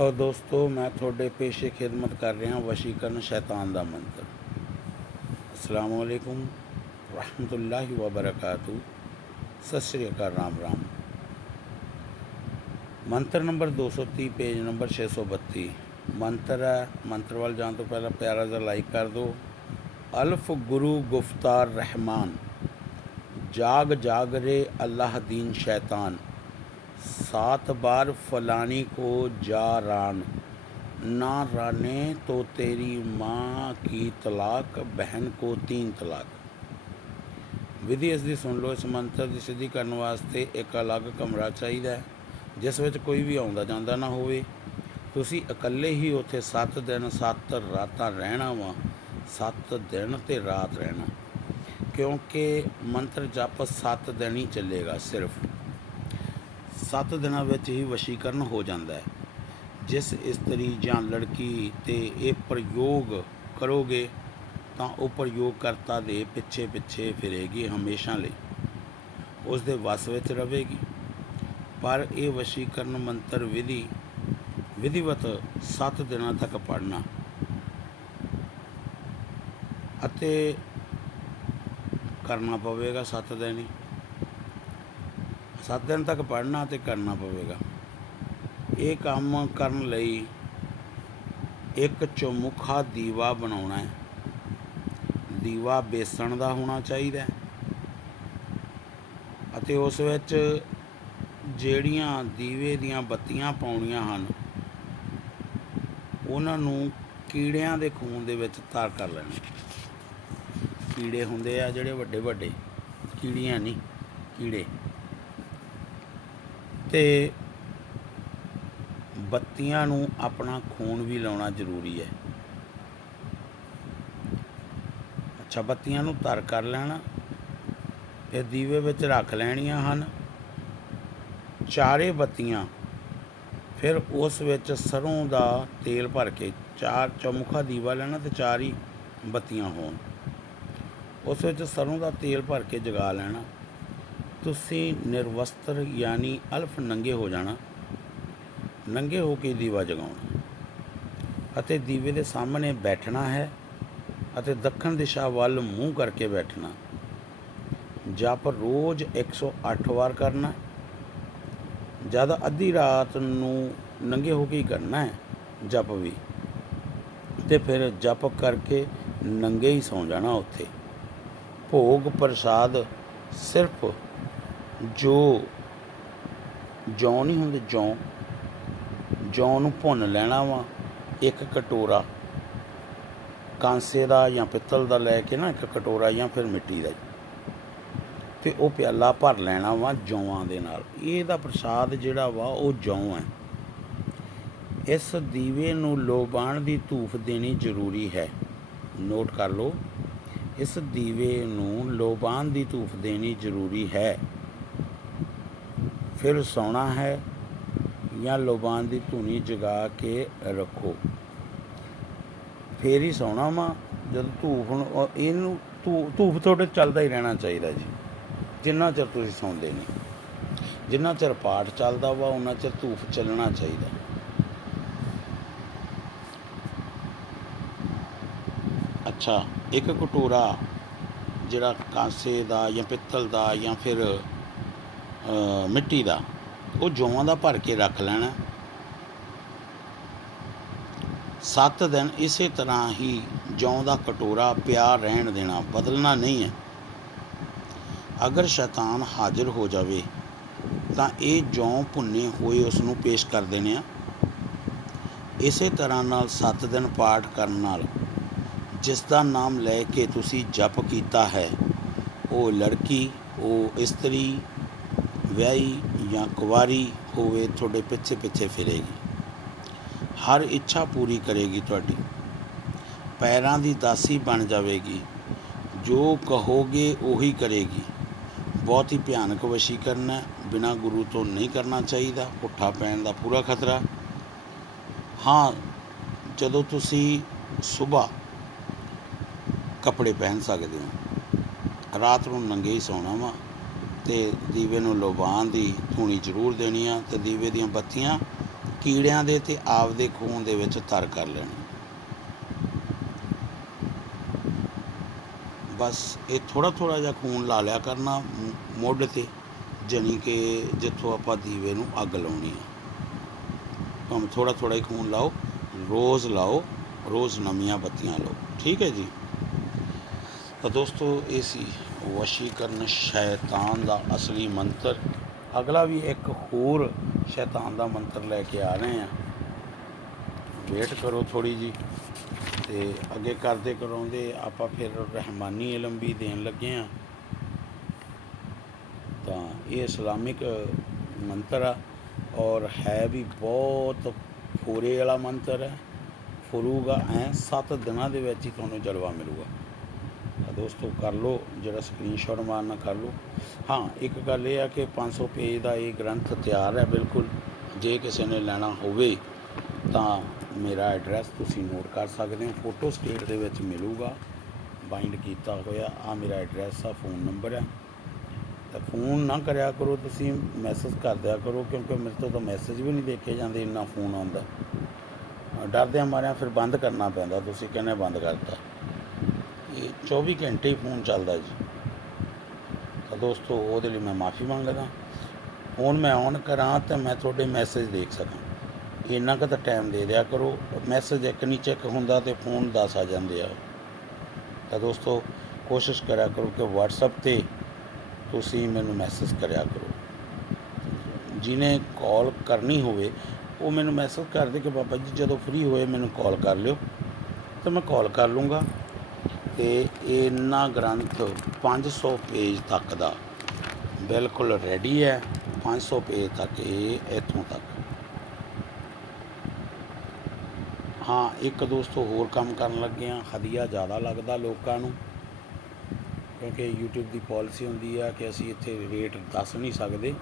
ਲਓ ਦੋਸਤੋ, ਮੈਂ ਤੁਹਾਡੇ ਪੇਸ਼ੇ ਖidmat ਕਰ ਰਿਹਾ, ਵਸ਼ੀਕਰਨ ਸ਼ੈਤਾਨ ਦਾ ਮੰਤਰ। ਅਸਲਾਮ ਅਲੈਕੁਮ ਰਹਿਮਤੁਲਲਾਹਿ ਵਬਰਕਾਤੂ। ਸਤਿ ਸ੍ਰੀ ਅਕਾਲ, ਰਾਮ ਰਾਮ। ਮੰਤਰ ਨੰਬਰ 230 ਪੇਜ ਨੰਬਰ 632 ਮੰਤਰ ਹੈ, ਮੰਤਰ ਵੱਲ ਜਾਣ ਤੋਂ ਪਹਿਲਾਂ ਪਿਆਰਾ ਜਿਹਾ ਲਾਈਕ ਕਰ ਦਿਓ। ਅਲਫ ਗੁਰੂ ਗੁਫਤਾਰ ਰਹਿਮਾਨ। ਜਾਗ ਜਾਗ ਰੇ ਅੱਲਾਹ ਦੀਨ ਸ਼ੈਤਾਨ। सात बार फलानी को जा रान ना राने तो तेरी माँ की तलाक बहन को तीन तलाक ਵਿਧੀ ਇਸ ਦੀ ਸੁਣ ਲਓ ਇਸ ਮੰਤਰ ਦੀ ਸਿੱਧੀ ਕਰਨ ਵਾਸਤੇ ਇੱਕ ਅਲੱਗ ਕਮਰਾ ਚਾਹੀਦਾ ਹੈ ਜਿਸ ਵਿੱਚ ਕੋਈ ਵੀ ਆਉਂਦਾ ਜਾਂਦਾ ਨਾ ਹੋਵੇ ਤੁਸੀਂ ਇਕੱਲੇ ਹੀ ਉੱਥੇ 7 ਦਿਨ 7 ਰਾਤਾਂ ਰਹਿਣਾ ਵਾ 7 ਦਿਨ ਤੇ ਰਾਤ ਰਹਿਣਾ ਕਿਉਂਕਿ ਮੰਤਰ ਜਪ 7 ਦਿਨ ਹੀ ਚੱਲੇਗਾ ਸਿਰਫ 7 ਦਿਨਾਂ ਵਿੱਚ ਹੀ ਵਸ਼ੀਕਰਨ ਹੋ ਜਾਂਦਾ ਹੈ। ਜਿਸ ਇਸਤਰੀ ਜਾਂ ਲੜਕੀ ਤੇ ਇਹ ਪ੍ਰਯੋਗ ਕਰੋਗੇ, ਤਾਂ ਉਹ ਪ੍ਰਯੋਗਕਰਤਾ ਦੇ ਪਿੱਛੇ ਪਿੱਛੇ ਫਿਰੇਗੀ ਹਮੇਸ਼ਾ ਲਈ। ਉਸ ਦੇ ਵਸ ਵਿੱਚ ਰਹੇਗੀ। ਪਰ ਇਹ ਵਸ਼ੀਕਰਨ ਮੰਤਰ ਵਿਧੀ, ਵਿਧੀਵਤ 7 ਦਿਨਾਂ ਤੱਕ ਪੜਨਾ ਅਤੇ ਕਰਨਾ ਪਵੇਗਾ 7 ਦਿਨ ਹੀ। 7 ਦਿਨ ਤੱਕ ਪੜਨਾ ਤੇ ਕਰਨਾ ਪਵੇਗਾ। ਇਹ ਕੰਮ ਕਰਨ ਲਈ ਇੱਕ ਚੌਮੁਖਾ ਦੀਵਾ ਬਣਾਉਣਾ ਹੈ। ਦੀਵਾ ਬੇਸਣ ਦਾ ਹੋਣਾ ਚਾਹੀਦਾ ਹੈ ਅਤੇ ਉਸ ਵਿੱਚ ਜਿਹੜੀਆਂ ਦੀਵੇ ਦੀਆਂ ਬੱਤੀਆਂ ਪਾਉਣੀਆਂ ਹਨ, ਉਹਨਾਂ ਨੂੰ ਕੀੜਿਆਂ ਦੇ ਖੂਨ ਦੇ ਵਿੱਚ ਤਰ ਕਰ ਲੈਣਾ। ਕੀੜੇ ਹੁੰਦੇ ਆ ਜਿਹੜੇ ਵੱਡੇ ਵੱਡੇ ਕੀੜੀਆਂ ਨਹੀਂ, ਕੀੜੇ। ਤੇ ਬੱਤੀਆਂ ਨੂੰ ਆਪਣਾ ਖੂਨ ਵੀ ਲਾਉਣਾ ਜ਼ਰੂਰੀ ਹੈ। ਅੱਛਾ, ਬੱਤੀਆਂ ਨੂੰ ਤਰ ਕਰ ਲੈਣਾ, ਫਿਰ ਦੀਵੇ ਵਿੱਚ ਰੱਖ ਲੈਣੀਆਂ ਹਨ। ਚਾਰੇ ਬੱਤੀਆਂ, ਫਿਰ ਉਸ ਵਿੱਚ ਸਰੋਂ ਦਾ ਤੇਲ ਭਰ ਕੇ ਚਾਰ ਚੌਮੁਖਾ ਦੀਵਾ ਲੈਣਾ ਤੇ ਚਾਰ ਹੀ ਬੱਤੀਆਂ ਹੋਣ। ਉਸ ਵਿੱਚ ਸਰੋਂ ਦਾ ਤੇਲ ਭਰ ਕੇ ਜਗਾ ਲੈਣਾ। ਤੁਸੀਂ ਨਿਰਵਸਤਰ ਯਾਨੀ ਅਲਫ ਨੰਗੇ ਹੋ ਜਾਣਾ, ਨੰਗੇ ਹੋ ਕੇ ਦੀਵਾ ਜਗਾਉਣਾ। ਅਤੇ ਦੀਵੇ ਦੇ ਸਾਹਮਣੇ ਬੈਠਣਾ ਹੈ ਅਤੇ ਦੱਖਣ ਦਿਸ਼ਾ ਵੱਲ ਮੂੰਹ ਕਰਕੇ ਬੈਠਣਾ। ਜਪ ਰੋਜ਼ 108 ਵਾਰ ਕਰਨਾ। ਜਦ ਅੱਧੀ ਰਾਤ ਨੂੰ ਨੰਗੇ ਹੋ ਕੇ ਹੀ ਕਰਨਾ ਹੈ, ਜਪ ਵੀ। ਤੇ ਫਿਰ ਜਪ ਕਰਕੇ ਨੰਗੇ ਹੀ ਸੌ ਜਾਣਾ ਉੱਥੇ। ਭੋਗ ਪ੍ਰਸਾਦ ਸਿਰਫ ਜੋ ਜੌਂ ਨਹੀਂ ਹੁੰਦੇ, ਜੌਂ। ਜੌਂ ਨੂੰ ਭੁੰਨ ਲੈਣਾ ਵਾ, ਇੱਕ ਕਟੋਰਾ ਕਾਂਸੇ ਦਾ ਜਾਂ ਪਿੱਤਲ ਦਾ ਲੈ ਕੇ ਨਾ ਇੱਕ ਕਟੋਰਾ ਜਾਂ ਫਿਰ ਮਿੱਟੀ ਦਾ। ਤੇ ਉਹ ਪਿਆਲਾ ਭਰ ਲੈਣਾ ਵਾ ਜੌਆਂ ਦੇ ਨਾਲ। ਇਹਦਾ ਪ੍ਰਸਾਦ ਜਿਹੜਾ ਵਾ ਉਹ ਜੌਂ ਹੈ। ਇਸ ਦੀਵੇ ਨੂੰ ਲੋਬਾਣ ਦੀ ਧੂਫ ਦੇਣੀ ਜ਼ਰੂਰੀ ਹੈ। ਨੋਟ ਕਰ ਲਓ। ਇਸ ਦੀਵੇ ਨੂੰ ਲੋਬਾਨ ਦੀ ਧੂਫ ਦੇਣੀ ਜ਼ਰੂਰੀ ਹੈ। ਫਿਰ ਸੌਣਾ ਹੈ ਜਾਂ ਲੋਬਾਨ ਦੀ ਧੂਣੀ ਜਗਾ ਕੇ ਰੱਖੋ। ਫੇਰ ਹੀ ਸੌਣਾ ਵਾ, ਜਦ ਧੂਫ ਹੁਣ ਇਹਨੂੰ ਧੂ- ਧੂਫ ਤੁਹਾਡੇ ਚੱਲਦਾ ਹੀ ਰਹਿਣਾ ਚਾਹੀਦਾ ਜੀ। ਜਿੰਨਾ ਚਿਰ ਤੁਸੀਂ ਸੌਂਦੇ ਨਹੀਂ, ਜਿੰਨਾ ਚਿਰ ਪਾਠ ਚੱਲਦਾ ਵਾ ਉਹਨਾਂ ਚਿਰ ਧੂਫ ਚੱਲਣਾ ਚਾਹੀਦਾ। ਅੱਛਾ, ਇੱਕ ਕਟੋਰਾ ਜਿਹੜਾ ਕਾਂਸੇ ਦਾ ਜਾਂ ਪਿੱਤਲ ਦਾ ਜਾਂ ਫਿਰ ਮਿੱਟੀ ਦਾ, ਉਹ ਜੌਆਂ ਦਾ ਭਰ ਕੇ ਰੱਖ ਲੈਣਾ। ਸੱਤ ਦਿਨ ਇਸੇ ਤਰ੍ਹਾਂ ਹੀ ਜੌਂ ਦਾ ਕਟੋਰਾ ਪਿਆ ਰਹਿਣ ਦੇਣਾ, ਬਦਲਣਾ ਨਹੀਂ ਹੈ। ਅਗਰ ਸ਼ੈਤਾਨ ਹਾਜ਼ਰ ਹੋ ਜਾਵੇ, ਤਾਂ ਇਹ ਜੌਂ ਭੁੰਨੇ ਹੋਏ ਉਸ ਨੂੰ ਪੇਸ਼ ਕਰ ਦੇਣੇ ਆ। ਇਸੇ ਤਰ੍ਹਾਂ ਨਾਲ 7 ਦਿਨ ਪਾਠ ਕਰਨ ਨਾਲ, ਜਿਸ ਦਾ ਨਾਮ ਲੈ ਕੇ ਤੁਸੀਂ ਜਪ ਕੀਤਾ ਹੈ, ਉਹ ਲੜਕੀ, ਉਹ ਇਸਤਰੀ ਵਿਆਹੀ ਜਾਂ ਕੁਵਾਰੀ ਹੋਵੇ, ਤੁਹਾਡੇ ਪਿੱਛੇ ਪਿੱਛੇ ਫਿਰੇਗੀ। ਹਰ ਇੱਛਾ ਪੂਰੀ ਕਰੇਗੀ ਤੁਹਾਡੀ। ਪੈਰਾਂ ਦੀ ਦਾਸੀ ਬਣ ਜਾਵੇਗੀ। ਜੋ ਕਹੋਗੇ ਉਹੀ ਕਰੇਗੀ। ਬਹੁਤ ਹੀ ਭਿਆਨਕ ਵਸ਼ੀਕਰਨ ਹੈ। ਬਿਨਾ ਗੁਰੂ ਤੋਂ ਨਹੀਂ ਕਰਨਾ ਚਾਹੀਦਾ। ਪੁੱਠਾ ਪੈਣ ਦਾ ਪੂਰਾ ਖਤਰਾ। ਹਾਂ, ਜਦੋਂ ਤੁਸੀਂ ਸਵੇਰ ਕੱਪੜੇ ਪਹਿਨ ਸਕਦੇ ਹੋ। ਰਾਤ ਨੂੰ ਨੰਗੇ ਹੀ ਸੌਣਾ ਵਾ। ਤੇ ਦੀਵੇ ਨੂੰ ਲੋਬਾਨ ਦੀ ਧੂਣੀ ਜ਼ਰੂਰ ਦੇਣੀ ਆ ਤੇ ਦੀਵੇ ਦੀਆਂ ਬੱਤੀਆਂ ਕੀੜਿਆਂ ਦੇ ਤੇ ਆਪਦੇ ਖੂਨ ਦੇ ਵਿੱਚ ਤਰ ਕਰ ਲੈਣੀ। ਬਸ ਇਹ ਥੋੜਾ ਥੋੜਾ ਜਿਹਾ ਖੂਨ ਲਾ ਲਿਆ ਕਰਨਾ ਮ- ਮੁੱਢ ਤੇ, ਜਾਣੀ ਕਿ ਜਿੱਥੋਂ ਆਪਾਂ ਦੀਵੇ ਨੂੰ ਅੱਗ ਲਾਉਣੀ ਹੈ ਭਾਵੇਂ ਥੋੜਾ ਥੋੜਾ ਹੀ ਖੂਨ ਲਾਓ, ਰੋਜ਼ ਲਾਓ, ਰੋਜ਼ ਨਵੀਆਂ ਬੱਤੀਆਂ ਲਾਓ। ਠੀਕ ਹੈ ਜੀ? ਤਾਂ ਦੋਸਤੋ, ਇਹ ਸੀ ਵਸ਼ੀਕਰਨ ਸ਼ੈਤਾਨ ਦਾ ਅਸਲੀ ਮੰਤਰ। ਅਗਲਾ ਵੀ ਇੱਕ ਹੋਰ ਸ਼ੈਤਾਨ ਦਾ ਮੰਤਰ ਲੈ ਕੇ ਆ ਰਹੇ ਆ ਵੇਟ ਕਰੋ ਥੋੜੀ ਜੀ ਤੇ ਅੱਗੇ ਕਰਦੇ ਕਰਾਉਂਦੇ ਆਪਾਂ ਫਿਰ ਰਹਿਮਾਨੀ ਇਲਮ ਵੀ ਦੇਣ ਲੱਗੇ ਆ ਤਾਂ ਇਹ ਇਸਲਾਮਿਕ ਮੰਤਰ ਆ ਔਰ ਹੈ ਵੀ ਬਹੁਤ ਫੂਰੇ ਵਾਲਾ ਮੰਤਰ ਹੈ। ਫੁਰੂਗਾ ਐ 7 ਦਿਨਾਂ ਦੇ ਵਿੱਚ ਹੀ ਤੁਹਾਨੂੰ ਜਲਵਾ ਮਿਲੂਗਾ। ਦੋਸਤੋ, ਕਰ ਲਓ, ਜਿਹੜਾ ਸਕਰੀਨਸ਼ਾਟ ਮਾਰਨਾ ਕਰ ਲਓ। ਹਾਂ, ਇੱਕ ਗੱਲ ਇਹ ਆ ਕਿ 500 ਪੇਜ ਦਾ ਇਹ ਗ੍ਰੰਥ ਤਿਆਰ ਹੈ ਬਿਲਕੁਲ। ਜੇ ਕਿਸੇ ਨੇ ਲੈਣਾ ਹੋਵੇ ਤਾਂ ਮੇਰਾ ਐਡਰੈਸ ਤੁਸੀਂ ਨੋਟ ਕਰ ਸਕਦੇ ਹੋ। ਫੋਟੋ ਸਟੇਟ ਦੇ ਵਿੱਚ ਮਿਲੂਗਾ। ਬਾਈਂਡ ਕੀਤਾ ਹੋਇਆ ਆ ਮੇਰਾ ਐਡਰੈਸ ਆ ਫੋਨ ਨੰਬਰ ਹੈ ਤਾਂ ਫੋਨ ਨਾ ਕਰਿਆ ਕਰੋ, ਤੁਸੀਂ ਮੈਸੇਜ ਕਰ ਦਿਆ ਕਰੋ, ਕਿਉਂਕਿ ਮੇਰੇ ਤੋਂ ਤਾਂ ਮੈਸੇਜ ਵੀ ਨਹੀਂ ਦੇਖੇ ਜਾਂਦੇ, ਇੰਨਾ ਫੋਨ ਆਉਂਦਾ। ਡਰਦਿਆਂ ਮਾਰਿਆ ਫਿਰ ਬੰਦ ਕਰਨਾ ਪੈਂਦਾ, ਤੁਸੀਂ ਕਹਿੰਦੇ ਬੰਦ ਕਰਤਾ? 24 ਘੰਟੇ ਹੀ ਫੋਨ ਚੱਲਦਾ ਜੀ। ਤਾਂ ਦੋਸਤੋ, ਉਹਦੇ ਲਈ ਮੈਂ ਮਾਫੀ ਮੰਗਦਾ। ਹੁਣ ਮੈਂ ਔਨ ਕਰਾਂ ਤਾਂ ਮੈਂ ਤੁਹਾਡੇ ਮੈਸੇਜ ਦੇਖ ਸਕਾਂ। ਇੰਨਾ ਕੁ ਤਾਂ ਟਾਈਮ ਦੇ ਦਿਆ ਕਰੋ। ਮੈਸੇਜ ਇੱਕ ਨਹੀਂ ਚੈੱਕ ਹੁੰਦਾ ਤੇ ਫੋਨ 10 ਆ ਜਾਂਦੇ ਆ। ਤਾਂ ਦੋਸਤੋ, ਕੋਸ਼ਿਸ਼ ਕਰਿਆ ਕਰੋ ਕਿ WhatsApp ਤੇ ਤੁਸੀਂ ਮੈਨੂੰ ਮੈਸੇਜ ਕਰਿਆ ਕਰੋ। ਜਿਹਨੇ ਕਾਲ ਕਰਨੀ ਹੋਵੇ, ਉਹ ਮੈਨੂੰ ਮੈਸੇਜ ਕਰ ਦੇ ਕਿ ਬਾਬਾ ਜੀ, ਜਦੋਂ ਫ੍ਰੀ ਹੋਏ, ਮੈਨੂੰ ਕਾਲ ਕਰ ਲਿਓ। ਤਾਂ ਮੈਂ ਕਾਲ ਕਰ ਲੂੰਗਾ। ਤੇ ਇਹਨਾਂ ਗ੍ਰੰਥ 500 ਪੇਜ ਤੱਕ ਦਾ। ਬਿਲਕੁਲ ਰੈਡੀ ਹੈ 500 ਪੇਜ ਤੱਕ, ਇਹ ਇੱਥੋਂ ਤੱਕ। ਹਾਂ, ਇੱਕ ਦੋਸਤੋ ਹੋਰ ਕੰਮ ਕਰਨ ਲੱਗੇ ਆ, ਹਦੀਆ ਜ਼ਿਆਦਾ ਲੱਗਦਾ ਲੋਕਾਂ ਨੂੰ, ਕਿਉਂਕਿ YouTube ਦੀ ਪਾਲਿਸੀ ਹੁੰਦੀ ਆ ਕਿ ਅਸੀਂ ਇੱਥੇ ਰੇਟ ਦੱਸ ਨਹੀਂ ਸਕਦੇ।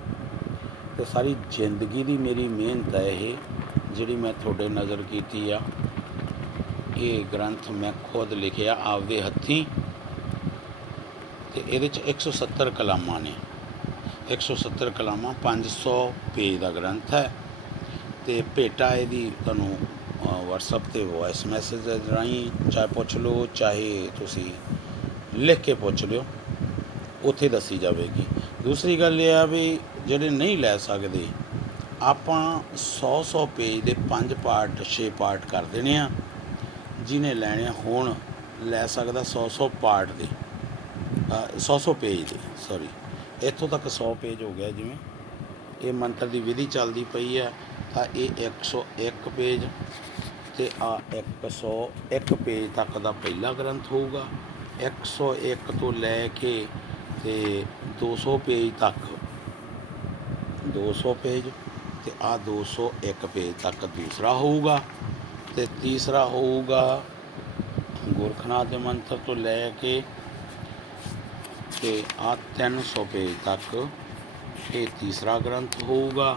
ਤੇ ਸਾਰੀ ਜ਼ਿੰਦਗੀ ਦੀ ਮੇਰੀ ਮਿਹਨਤ ਹੈ ਇਹ, ਜਿਹੜੀ ਮੈਂ ਤੁਹਾਡੇ ਨਜ਼ਰ ਕੀਤੀ ਆ। ਇਹ ਗ੍ਰੰਥ ਮੈਂ ਖੁਦ ਲਿਖਿਆ ਆਪਦੇ ਹੱਥੀਂ ਤੇ ਇਹਦੇ ਚ 170 ਕਲਾਮਾਂ ਨੇ। 170 ਕਲਾਮਾਂ 500 ਪੇਜ ਦਾ ਗ੍ਰੰਥ ਹੈ ਤੇ ਭੇਟਾ ਇਹਦੀ ਤੁਹਾਨੂੰ WhatsApp ਤੇ ਵੌਇਸ ਮੈਸੇਜ ਰਾਹੀਂ ਚਾਹੇ ਪੁੱਛ ਲਓ, ਚਾਹੇ ਤੁਸੀਂ ਲਿਖ ਕੇ ਪੁੱਛ ਲਿਓ, ਉੱਥੇ ਦੱਸੀ ਜਾਵੇਗੀ। ਦੂਸਰੀ ਗੱਲ ਇਹ ਆ ਵੀ ਜਿਹੜੇ ਨਹੀਂ ਲੈ ਸਕਦੇ, ਆਪਾਂ 100 100 ਪੇਜ ਦੇ 5 ਪਾਰਟ 6 ਪਾਰਟ ਕਰ ਦੇਣੇ ਆ। ਜਿਹਨੇ ਲੈਣੇ ਆ, ਹੁਣ ਲੈ ਸਕਦਾ 100 100 ਪਾਰਟ ਦੇ। 100 100 ਪੇਜ ਦੇ ਸੌਰੀ ਇੱਥੋਂ ਤੱਕ 100 ਪੇਜ ਹੋ ਗਿਆ ਜਿਵੇਂ। ਇਹ ਮੰਤਰ ਦੀ ਵਿਧੀ ਚੱਲਦੀ ਪਈ ਹੈ ਤਾਂ ਇਹ 101 ਪੇਜ ਤੇ ਆ 101 ਪੇਜ ਤੱਕ ਦਾ ਪਹਿਲਾ ਗ੍ਰੰਥ ਹੋਊਗਾ। 101 ਤੋਂ ਲੈ ਕੇ ਤੇ 200 ਪੇਜ ਤੱਕ। 200 ਪੇਜ ਤੇ ਆ 201 ਪੇਜ ਤੱਕ ਦੂਸਰਾ ਹੋਊਗਾ। ਤੇ ਤੀਸਰਾ ਹੋਊਗਾ ਗੁਰਖਨਾਥ ਦੇ ਮੰਤਰ ਤੋਂ ਲੈ ਕੇ ਤੇ ਆ 300 ਪੇਜ ਤੱਕ ਇਹ ਤੀਸਰਾ ਗ੍ਰੰਥ ਹੋਊਗਾ।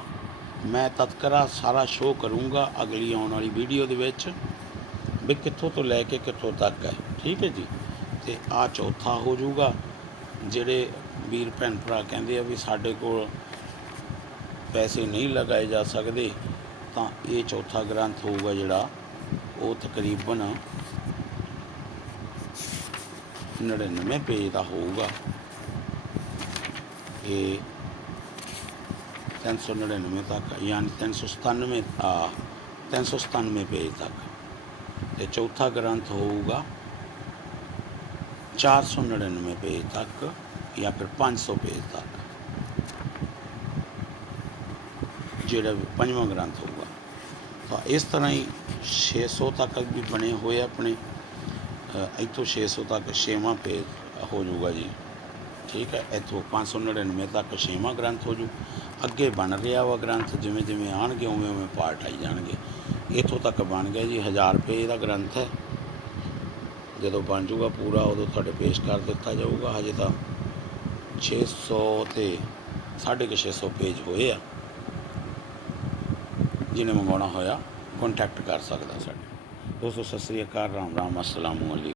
ਮੈਂ ਤਤਕਰਾ ਸਾਰਾ ਸ਼ੋਅ ਕਰੂੰਗਾ ਅਗਲੀ ਆਉਣ ਵਾਲੀ ਵੀਡੀਓ ਦੇ ਵਿੱਚ ਵੀ ਕਿੱਥੋਂ ਤੋਂ ਲੈ ਕੇ ਕਿੱਥੋਂ ਤੱਕ ਹੈ, ਠੀਕ ਹੈ ਜੀ? ਤੇ ਆ ਚੌਥਾ ਹੋ ਜਾਊਗਾ ਜਿਹੜੇ ਵੀਰ ਭੈਣ ਭਰਾ ਕਹਿੰਦੇ ਆ ਵੀ ਸਾਡੇ ਕੋਲ ਪੈਸੇ ਨਹੀਂ ਲਗਾਏ ਜਾ ਸਕਦੇ, ਤਾਂ ਇਹ ਚੌਥਾ ਗ੍ਰੰਥ ਹੋਊਗਾ ਜਿਹੜਾ ਉਹ ਤਕਰੀਬਨ 99 ਪੇਜ ਦਾ ਹੋਊਗਾ। ਇਹ 399 ਤੱਕ, ਯਾਨੀ 397 ਆ 397 ਪੇਜ ਤੱਕ। ਤੇ ਚੌਥਾ ਗ੍ਰੰਥ ਹੋਊਗਾ 499 ਪੇਜ ਤੱਕ ਜਾਂ ਫਿਰ 500 ਪੇਜ ਤੱਕ। ਜਿਹੜਾ ਪੰਜਵਾਂ ਗ੍ਰੰਥ ਹੋਊਗਾ। ਤਾਂ ਇਸ ਤਰ੍ਹਾਂ ਹੀ 600 ਤੱਕ ਵੀ ਬਣੇ ਹੋਏ ਆਪਣੇ। ਅ, ਇੱਥੋਂ 600 ਤੱਕ ਛੇਵਾਂ ਪੇਜ ਹੋ ਜਾਊਗਾ ਜੀ। ਠੀਕ ਹੈ ਇੱਥੋਂ 599 ਤੱਕ ਛੇਵਾਂ ਗ੍ਰੰਥ ਹੋ ਜੂ। ਅੱਗੇ ਬਣ ਰਿਹਾ ਵਾ ਗ੍ਰੰਥ ਜਿਵੇਂ ਜਿਵੇਂ ਆਣਗੇ ਉਵੇਂ ਉਵੇਂ ਪਾਰਟ ਆਈ ਜਾਣਗੇ। ਇੱਥੋਂ ਤੱਕ ਬਣ ਗਿਆ ਜੀ 1000 ਪੇਜ ਦਾ ਗ੍ਰੰਥ ਹੈ। ਜਦੋਂ ਬਣ ਜਾਊਗਾ ਪੂਰਾ ਉਦੋਂ ਤੁਹਾਡੇ ਪੇਸ਼ ਕਰ ਦਿੱਤਾ ਜਾਊਗਾ। ਹਜੇ ਤਾਂ 600 ਤੇ 650 ਪੇਜ ਹੋਏ ਆ। ਜਿਹਨੇ ਮੰਗਵਾਉਣਾ ਹੋਇਆ ਕੰਟੈਕਟ ਕਰ ਸਕਦਾ ਸਾਡੇ। ਦੋਸਤੋ, ਸਤਿ ਸ੍ਰੀ ਅਕਾਲ, ਰਾਮ ਰਾਮ ਅਸਲਾਮੁ ਅਲੈਕੁਮ